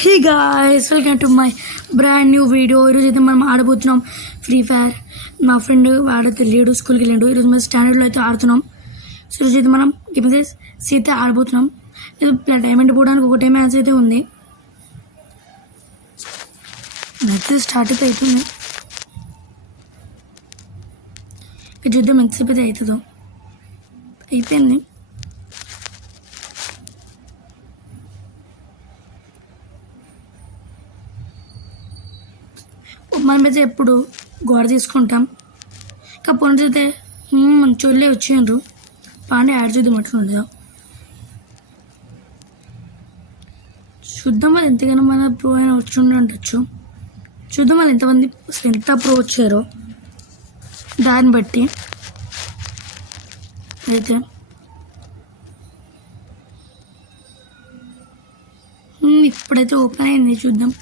Hey guys, welcome to my brand new video. ఈరోజు అయితే మనం ఆడబోతున్నాం ఫ్రీ ఫైర్. మా ఫ్రెండ్ వాడైతే లేడు, స్కూల్కి వెళ్ళాడు. ఈరోజు మనం స్టాండర్డ్లో అయితే ఆడుతున్నాం. సో ఈరోజు అయితే మనం గేమ్స్ అయితే ఆడబోతున్నాం. డైమండ్ పోవడానికి ఒకటే మ్యాచ్ అయితే ఉంది. మ్యాచ్ స్టార్ట్ అయితే అవుతుంది. ఇక చూద్దాం ఎంతసేపు అయితే అవుతుందో. అయిపోయింది. మనమైతే ఎప్పుడు గోడ తీసుకుంటాం. కాకపోతే అయితే మంచి వాళ్ళే వచ్చిండ్రు. పాండే యాడ్ చూద్దాం అట్లా చూద్దాం. వాళ్ళు ఎంతగానో మన ప్రో అయినా వచ్చి ఉండొచ్చు. చూద్దాం వాళ్ళు ఎంతమంది ఎంత ప్రో వచ్చారో దాన్ని బట్టి. అయితే ఇప్పుడైతే ఓపెన్ అయింది. చూద్దాం.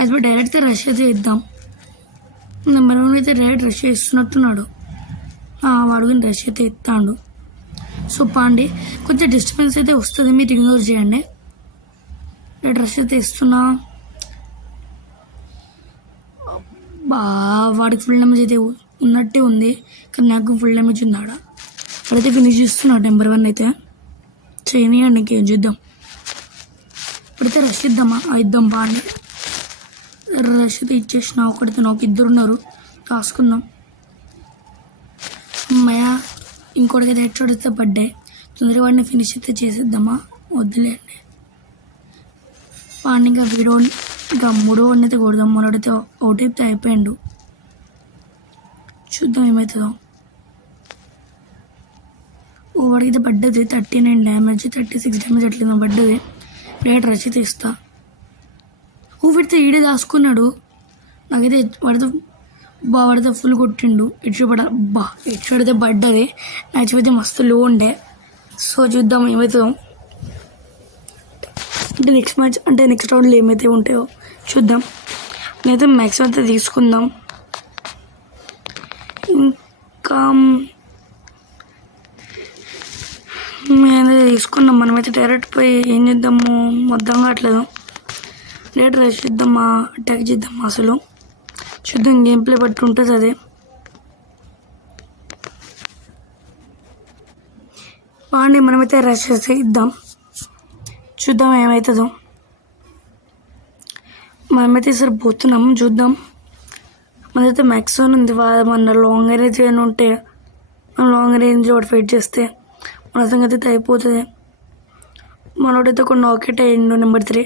అది డైరెక్ట్గా రష్ అయితే ఇద్దాం. నెంబర్ 1 అయితే డైరెక్ట్ రష్ చేస్తున్నట్టున్నాడు. వాడు కానీ రష్ అయితే ఎత్తాడు. సో పాండే కొంచెం డిస్టర్బెన్స్ అయితే వస్తుంది, మీరు ఇగ్నోర్ చేయండి. డైరెక్ట్ రష్ అయితే ఇస్తున్నా. వాడికి ఫుల్ డ్యామేజ్ అయితే ఉన్నట్టే ఉంది, కానీ నాకు ఫుల్ డ్యామేజ్ ఉంది. వాడైతే ఫినిష్ చేస్తున్నాడు నెంబర్ 1 అయితే. చేయనియండి, ఇంకేం చేద్దాం. ఇప్పుడైతే రష్ ఇద్దామా? ఇద్దాం. పాండే రష్ అయితే ఇచ్చేసిన. ఒకటితో నాకు 2 ఉన్నారు, రాసుకున్నాం. అమ్మయ్య, ఇంకోటికైతే హెడ్ షాట్ అయితే పడ్డాయి. తొందరగా వాడిని ఫినిష్ అయితే చేసేద్దామా? వద్దులేండి. వాడిని ఇంకా వీడోని ఇంకా 3వ వాడిని అయితే కొడదాం. మొన్నడైతే అవుట్ అయితే అయిపోయాడు. చూద్దాం ఏమవుతుందో. వాడికి అయితే పడ్డది 39 డ్యామేజ్, 36 డ్యామేజ్ అట్లేదు పడ్డది. డైరెక్ట్ రష్ అయితే ఇస్తా. పెడితే ఈడే దాచుకున్నాడు. నాకైతే వాడితో ఫుల్ కొట్టిండు. హెడ్షాట్ అయితే పడ్డది. మ్యాచ్ అయితే మస్తు లో ఉండే. సో చూద్దాం ఏమవుతుందో. అంటే నెక్స్ట్ మ్యాచ్ అంటే నెక్స్ట్ రౌండ్లో ఏమైతే ఉంటాయో చూద్దాం. నేనైతే మ్యాక్స్ అయితే తీసుకుందాం. ఇంకా నేనైతే తీసుకున్నాం. మనమైతే డైరెక్ట్ పోయి ఏం చేద్దాము మొత్తం కావట్లేదు. డైరెక్ట్ రష్ చేద్దామా, అటాక్ చేద్దామా? అసలు చూద్దాం, గేమ్ ప్లే బట్టి ఉంటుంది అదే. బాగుండి. మనమైతే రష్ చేస్తే ఇద్దాం. చూద్దాం ఏమవుతుందో. మనమైతే సరే పోతున్నాం. చూద్దాం. మనైతే మ్యాక్సిమం ఉంది. మన లాంగ్ రేంజ్ అని ఉంటే మనం లాంగ్ రేంజ్ వాడు ఫైట్ చేస్తే మన సంగతి అయితే అయిపోతుంది. మనోడైతే ఒక నాకెట్ అయ్యిండు నెంబర్ 3.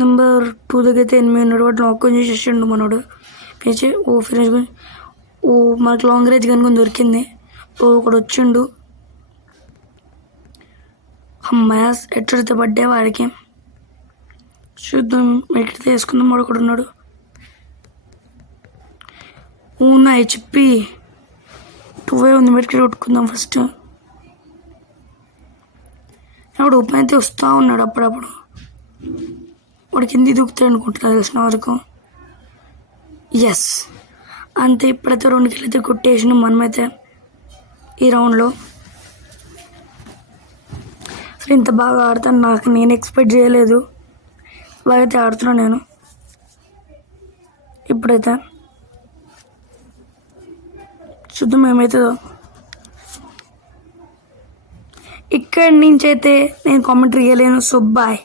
నెంబర్ 2 దగ్గర అయితే 8 ఉన్నాడు. వాడు నాక్ కొంచెం చేసిండు మనోడు. పేచే ఫినిష్ మనకు లాంగ్ రేంజ్ కనుక దొరికింది. ఒకడు వచ్చిండు. అమ్మాయి ఎట్లయితే పడ్డే వాడికి. చూద్దాం. ఎక్కడైతే వేసుకుందాం. వాడు ఒకడు ఉన్నాడు. నా HP 2 ఉంది. మెడికల్ కొట్టుకుందాం ఫస్ట్. వాడు ఓపెన్ అయితే వస్తూ ఉన్నాడు అప్పుడప్పుడు. వాడికి కింది దూకుతాడు అనుకుంటున్నా తెలిసిన వరకు. ఎస్, అంతే. ఇప్పుడైతే 2 కిల్ అయితే కొట్టేసినాం మనమైతే ఈ రౌండ్లో. సరే, ఇంత బాగా ఆడతాను నాకు నేను ఎక్స్పెక్ట్ చేయలేదు. బాగా అయితే ఆడుతున్నాను నేను. ఇప్పుడైతే చూద్దాం ఏమవుతుందో. ఇక్కడి నుంచి అయితే నేను కామెంటరీ ఇవ్వలేను. So bye.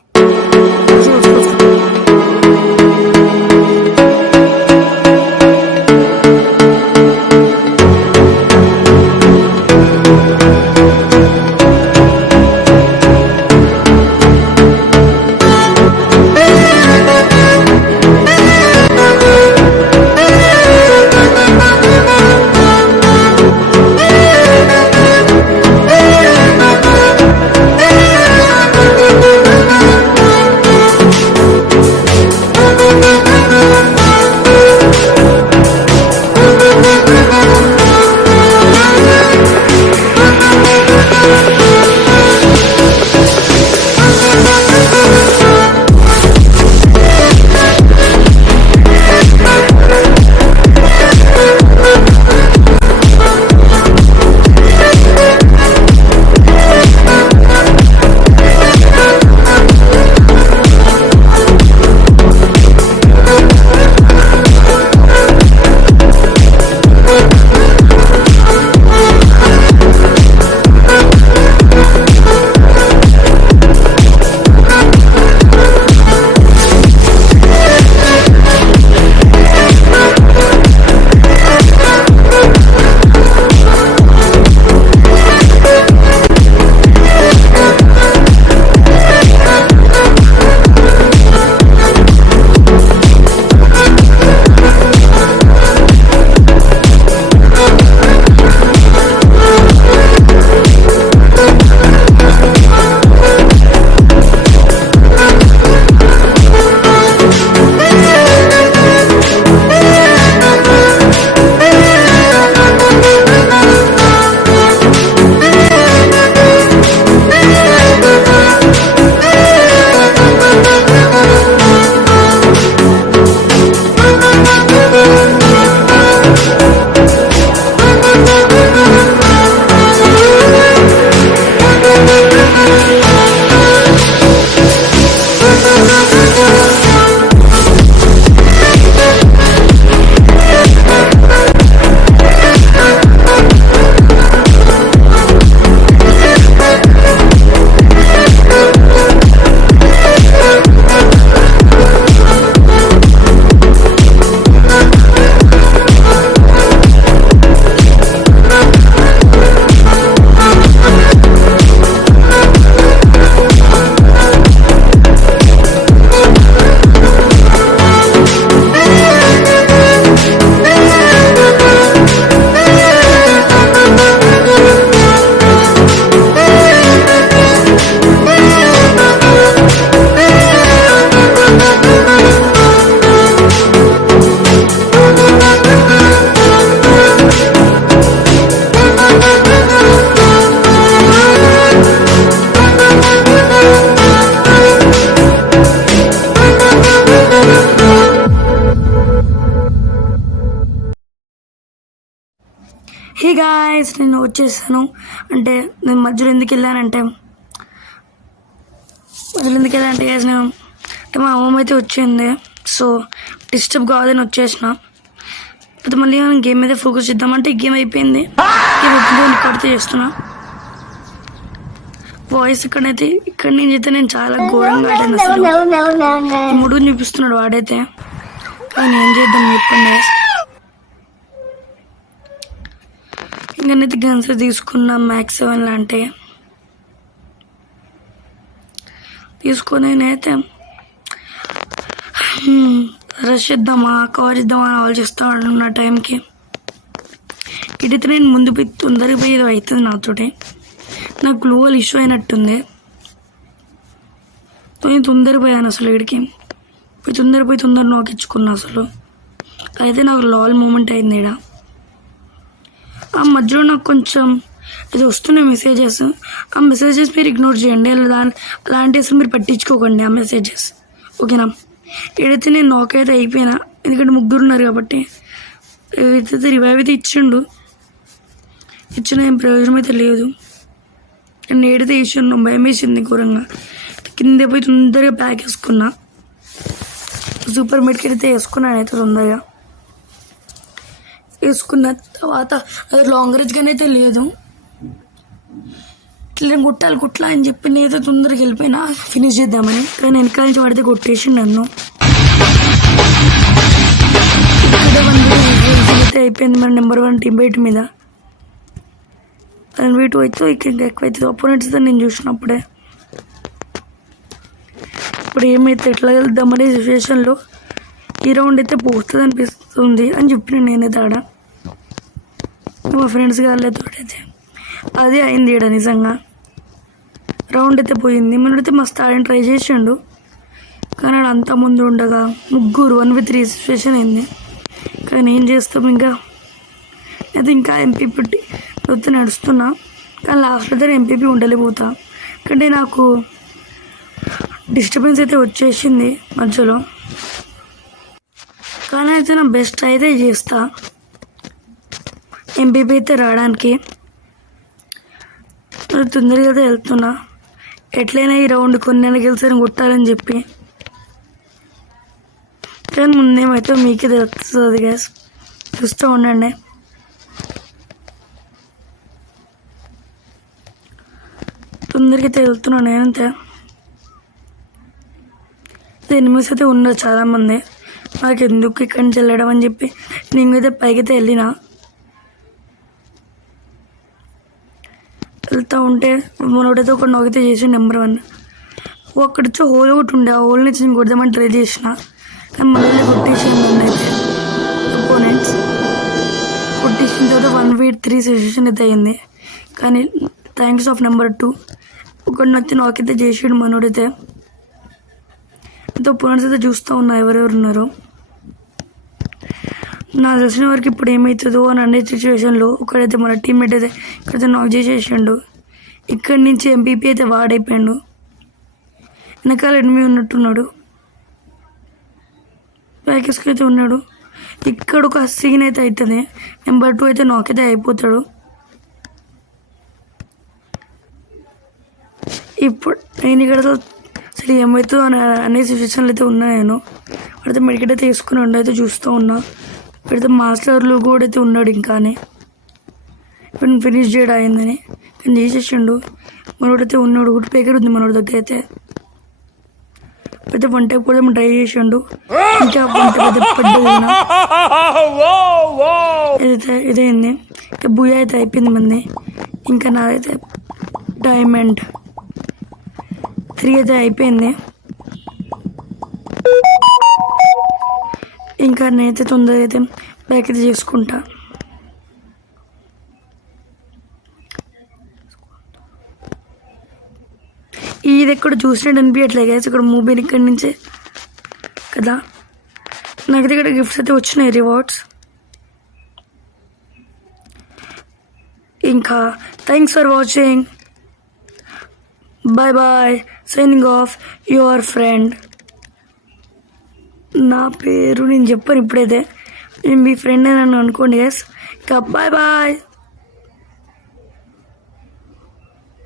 గాయస్ నేను వచ్చేసాను. అంటే నేను మధ్యలో ఎందుకు వెళ్ళానంటే గాయస్ నేను అంటే మా అమ్మమ్మ అయితే వచ్చింది, సో డిస్టర్బ్ కాదని వచ్చేసిన. అయితే మళ్ళీ మనం గేమ్ మీద ఫోకస్ చేద్దామంటే గేమ్ అయిపోయింది. రికార్డ్ చేస్తున్నా వాయిస్. ఇక్కడ నుంచి అయితే నేను చాలా ఘోరంగా ఆడాను అసలు. ముడుగుని చూపిస్తున్నాడు వాడైతే, కానీ ఏం చేద్దాం చెప్పండి. ఇంకనైతే గన్స్ తీసుకున్నా మ్యాక్స్ 7 లాంటివి తీసుకొని నేనైతే రష్ చేద్దామా కవర్ చేద్దామా అని ఆలోచిస్తా ఉన్న టైంకి ఇటైతే నేను ముందు పోయి తొందరగా పోయి ఏదో అవుతుంది నాతోటి. నాకు గ్లోవల్ ఇష్యూ అయినట్టుంది. నేను తొందరగా పోయాను అసలు ఇక్కడికి పోయి తొందర నోకించుకున్నా అసలు. అయితే నాకు లాల్ మూమెంట్ అయింది ఇక్కడ. ఆ మధ్యలో నాకు కొంచెం ఇది వస్తున్నాయి మెసేజెస్. ఆ మెసేజెస్ మీరు ఇగ్నోర్ చేయండి, అలాంటి అసలు మీరు పట్టించుకోకండి ఆ మెసేజెస్, ఓకేనా. ఏదైతే నేను నాక్ అయితే అయిపోయినా, ఎందుకంటే 3 ఉన్నారు కాబట్టి. ఏదైతే రివైవ్ అయితే ఇచ్చిన ఏం ప్రయోజనం అయితే లేదు. నేను ఏడైతే వేసాను భయం వేసింది ఘోరంగా. కింద పోయి తొందరగా ప్యాక్ వేసుకున్నా. సూపర్ మెడికెట్ అయితే వేసుకున్నాను అయితే తొందరగా వేసుకున్న తర్వాత అది లాంగ్ రేంజ్గానే అయితే లేదు. ఇట్లా కుట్టాలి అని చెప్పి నేనైతే తొందరగా వెళ్ళిపోయినా ఫినిష్ చేద్దామని. కానీ వెనకాల నుంచి వాడితే కొట్టేసి నన్ను. ఇక్కడ 1 అయితే అయిపోయింది మన నెంబర్ 1 టీమ్ బయట మీద. అండ్ వీటు అయితే ఇంకా ఎక్కువ అవుతుంది అపోనెంట్స్ నేను చూసినప్పుడే. ఇప్పుడు ఏమైతే ఎట్లా వెళ్దామనే సిచ్యువేషన్లో ఈ రౌండ్ అయితే పోతుంది అనిపిస్తుంది అని చెప్పిన నేనైతే ఆడ మా ఫ్రెండ్స్ గారితో అయితే అదే అయింది ఈడ. నిజంగా రౌండ్ అయితే పోయింది. మనైతే మస్తు ఆడని ట్రై చేసిండు, కానీ ఆడ అంతా ముందు ఉండగా 3 1v3 సిచ్యువేషన్ అయింది. కానీ ఏం చేస్తాం అయితే ఇంకా ఎంపీపీ వస్తే నడుస్తున్నా. కానీ లాస్ట్లో అయితే ఎంపీపీ ఉండలేకపోతా, కానీ నాకు డిస్టర్బెన్స్ అయితే వచ్చేసింది మధ్యలో. కానీ అయితే నా బెస్ట్ అయితే చేస్తా ఎంపీపీ అయితే రావడానికి. తొందరగా అయితే వెళ్తున్నా, ఎట్లయినా ఈ రౌండ్ కొన్ని గెలిచి కొట్టాలని చెప్పి. కానీ ముందేమైతే మీకే తెలుస్తుంది గ్యాస్, చూస్తూ ఉండండి. తొందరగా అయితే వెళ్తున్నాను నేనంతే. ఎనిమిస్ అయితే ఉన్నారు చాలామంది. నాకు ఎందుకు ఇక్కడి నుంచి వెళ్ళడం అని చెప్పి నేనైతే పైకైతే వెళ్ళినా. వెళ్తూ ఉంటే మనోడైతే ఒక నాకైతే చేసి నెంబర్ 1 అక్కడొచ్చి హోల్ ఒకటి ఉండే, ఆ హోల్ నుంచి నేను కొడదామని ట్రై చేసిన. కానీ మళ్ళీ కొట్టేసాను నన్ను అయితే అపోనెంట్స్. కొట్టేసిన తర్వాత 1v3 సిచ్యువేషన్ అయితే అయింది. కానీ థ్యాంక్స్ ఆఫ్ నెంబర్ 2 ఒకటి వచ్చి నాకైతే చేసాడు మనోడైతే. అయితే అపోనెంట్స్ అయితే చూస్తూ ఉన్నా ఎవరెవరు ఉన్నారో. నాకు తెలిసిన వరకు ఇప్పుడు ఏమవుతుందో అని అనే సిచ్యువేషన్లో ఒకడైతే మన టీమ్మేట్ అయితే ఇక్కడైతే నాక్ చేసేసాడు. ఇక్కడి నుంచి ఎంపీపీ అయితే వాడైపోయాడు. వెనకాల ఎనిమిది ఉన్నట్టున్నాడు, ప్యాకేజ్కి అయితే ఉన్నాడు. ఇక్కడ ఒక సీన్ అయితే అవుతుంది. నెంబర్ 2 అయితే నాకైతే అయిపోతాడు. ఇప్పుడు నేను ఇక్కడ అసలు ఏమవుతుందో అనే సిచ్యువేషన్లు అయితే ఉన్నా. నేను అక్కడైతే మెడికెట్ అయితే వేసుకున్నాడు, అయితే చూస్తూ ఉన్నా. ఇక్కడైతే మాస్టర్లు కూడా అయితే ఉన్నాడు ఇంకానే. ఇప్పుడు ఫినిష్ చేయడం అయిందని కానీ చేసేసిండు. మనోడైతే ఉన్నాడు, ఒకటి పేకర్ ఉంది మనోడి దగ్గర అయితే. అయితే వంట కూడా ట్రై చేసిండు, ఇంకా వంట పెద్ద పడ్డది. ఇదైంది ఇంకా బుయ్య అయితే అయిపోయింది మంది. ఇంకా నాదైతే డైమండ్ 3 అయితే అయిపోయింది. ఇంకా నేనైతే తొందరగా అయితే బ్యాక్ అయితే చేసుకుంటా. ఇది ఎక్కడ చూసినట్టు అనిపించట్లేదు గైస్. ఇక్కడ మూవీని ఇక్కడి నుంచే కదా. నాకైతే ఇక్కడ గిఫ్ట్స్ అయితే వచ్చినాయి, రివార్డ్స్. ఇంకా thanks for watching, bye bye, signing off, your friend. నా పేరు నేను చెప్పాను ఇప్పుడైతే, నేను మీ ఫ్రెండ్ అని అనుకోండి గైస్. ఇంకా బాయ్ బాయ్.